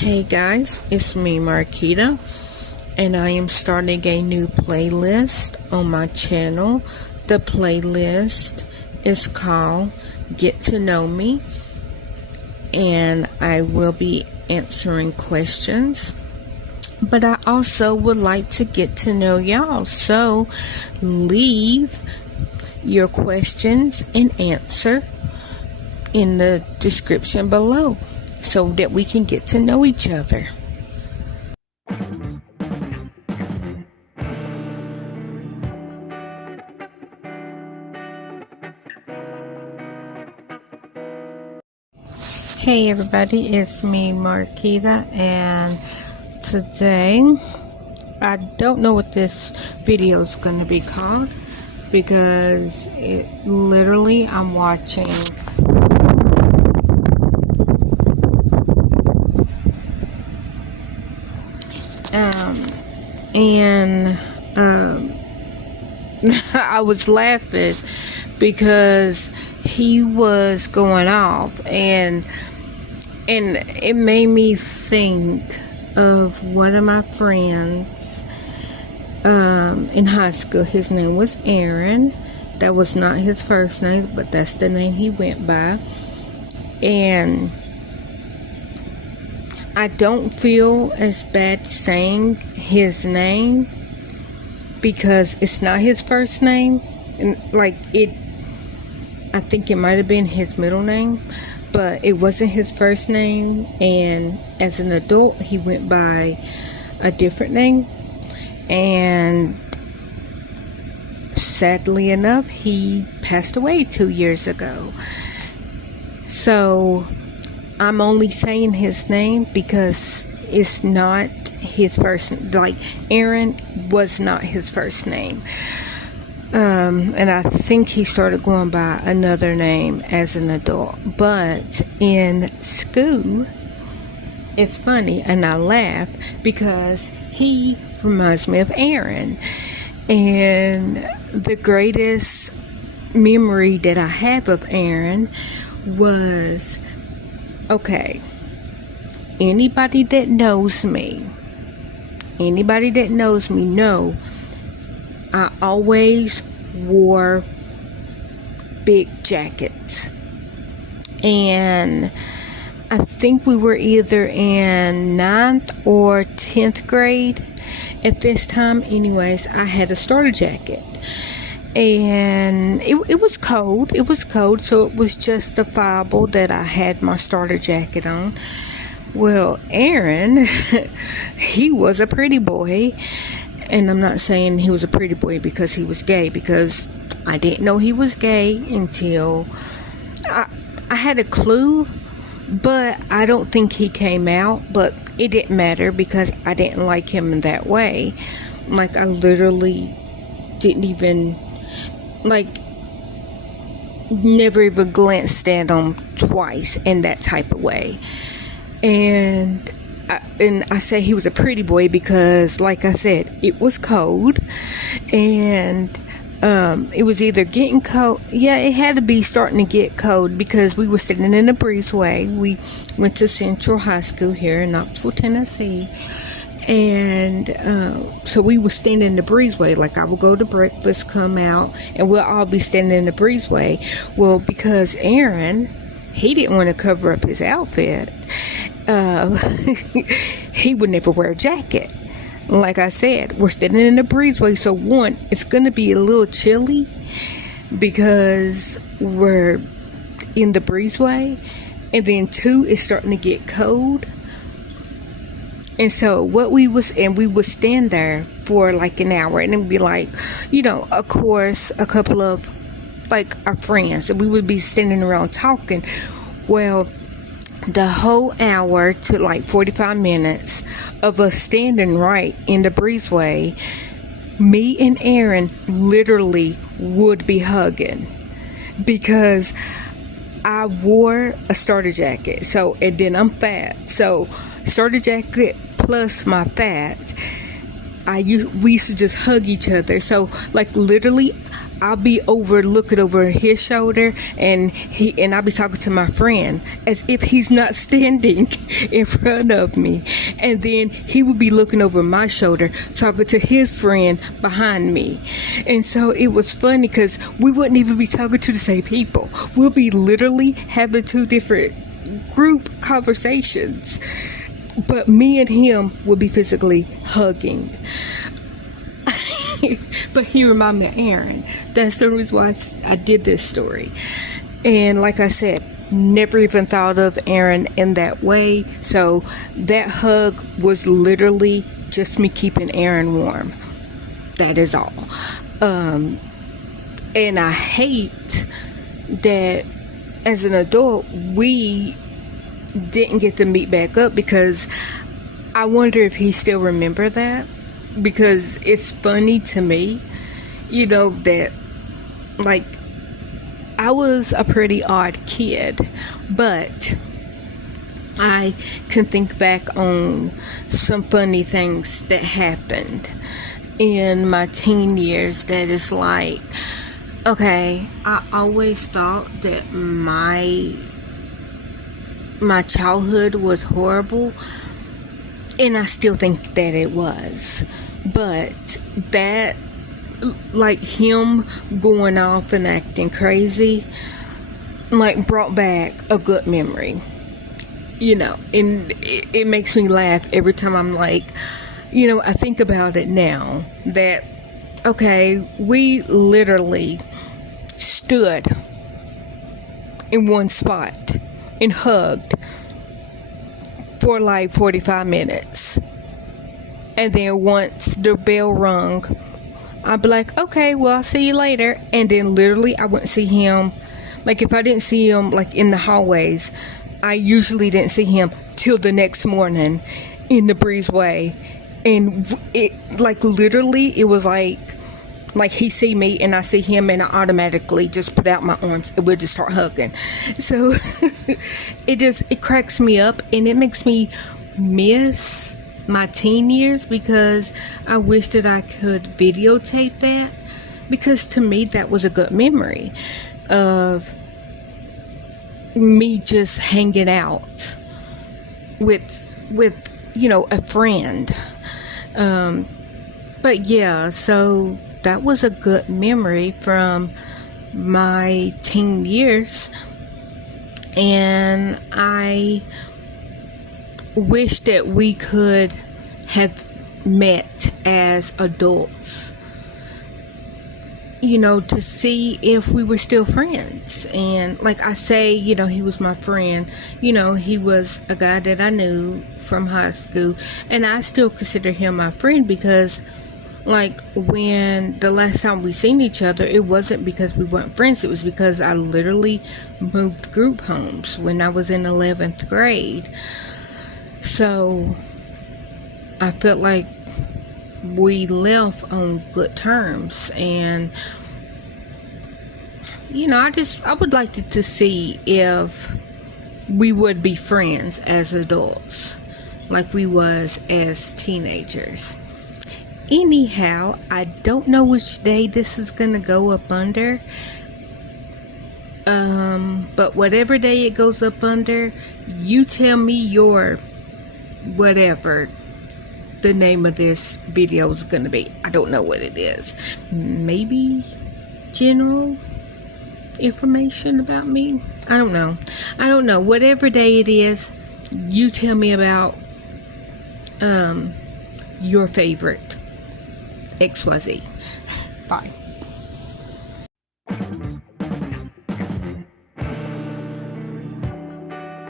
Hey guys, it's me Marquita, and I am starting a new playlist on my channel. The playlist is called Get to Know Me, and I will be answering questions, but I also would like to get to know y'all, so leave your questions and answer in the description below so that we can get to know each other. Hey everybody, it's me Marquita, and today I don't know what this video is going to be called because I'm watching I was laughing because he was going off, and it made me think of one of my friends in high school. His name was Aaron. That was not his first name, but that's the name he went by. And I don't feel as bad saying his name because it's not his first name. And I think it might have been his middle name, but it wasn't his first name. And as an adult, he went by a different name. And sadly enough, he passed away 2 years ago. So I'm only saying his name because it's not his first, Aaron was not his first name. And I think he started going by another name as an adult. But in school, it's funny, and I laugh because he reminds me of Aaron. And the greatest memory that I have of Aaron was, okay, anybody that knows me know I always wore big jackets. And I think we were either in 9th or 10th grade at this time. Anyways, I had a starter jacket. And it was cold. So it was justifiable that I had my starter jacket on. Well, Aaron, he was a pretty boy. And I'm not saying he was a pretty boy because he was gay, because I didn't know he was gay until I had a clue, but I don't think he came out. But it didn't matter because I didn't like him in that way. I literally didn't even, never even glanced at him twice in that type of way. And I say he was a pretty boy because, like I said, it was cold, and it was either getting cold. Yeah, it had to be starting to get cold because we were sitting in the breezeway. We went to Central High School here in Knoxville, Tennessee, and so we were standing in the breezeway. I would go to breakfast, come out, and we'll all be standing in the breezeway. Well, because Aaron, he didn't want to cover up his outfit. He would never wear a jacket. Like I said, we're standing in the breezeway, so one, it's going to be a little chilly because we're in the breezeway, and then two, it's starting to get cold. And so we would stand there for an hour, and it would be of course, a couple of our friends, and we would be standing around talking. Well, the whole hour to 45 minutes of us standing right in the breezeway, me and Aaron literally would be hugging because I wore a starter jacket. So, and then I'm fat. So, starter jacket plus my fat, we used to just hug each other. So, literally, I'll be looking over his shoulder, and I'll be talking to my friend as if he's not standing in front of me, and then he would be looking over my shoulder talking to his friend behind me. And so it was funny because we wouldn't even be talking to the same people. We'll be literally having two different group conversations, but me and him would be physically hugging. But he reminded me of Aaron. That's the reason why I did this story. And like I said, never even thought of Aaron in that way. So that hug was literally just me keeping Aaron warm. That is all. And I hate that as an adult, we didn't get to meet back up, because I wonder if he still remember that. Because it's funny to me, that, like, I was a pretty odd kid, but I can think back on some funny things that happened in my teen years that is like, okay, I always thought that my childhood was horrible, and I still think that it was. But that, like, him going off and acting crazy, like, brought back a good memory. And it makes me laugh every time I'm like, I think about it now. That, okay, we literally stood in one spot and hugged for like 45 minutes. And then once the bell rung, I'd be like, okay, well, I'll see you later. And then literally I wouldn't see him. Like, if I didn't see him, like, in the hallways, I usually didn't see him till the next morning in the breezeway. And it, like, literally, it was like he see me and I see him, and I automatically just put out my arms and we'll just start hugging. So it cracks me up, and it makes me miss my teen years, because I wish that I could videotape that, because to me that was a good memory of me just hanging out with a friend. But yeah, so that was a good memory from my teen years, and I wish that we could have met as adults, to see if we were still friends. And like I say, he was my friend. He was a guy that I knew from high school, and I still consider him my friend, because, like, when the last time we seen each other, it wasn't because we weren't friends. It was because I literally moved group homes when I was in 11th grade. So I felt like we left on good terms, and I would like to see if we would be friends as adults like we was as teenagers. Anyhow, I don't know which day this is gonna go up under, but whatever day it goes up under, you tell me your whatever the name of this video is gonna be. I don't know what it is. Maybe general information about me. I don't know. Whatever day it is, you tell me about your favorite XYZ. Bye.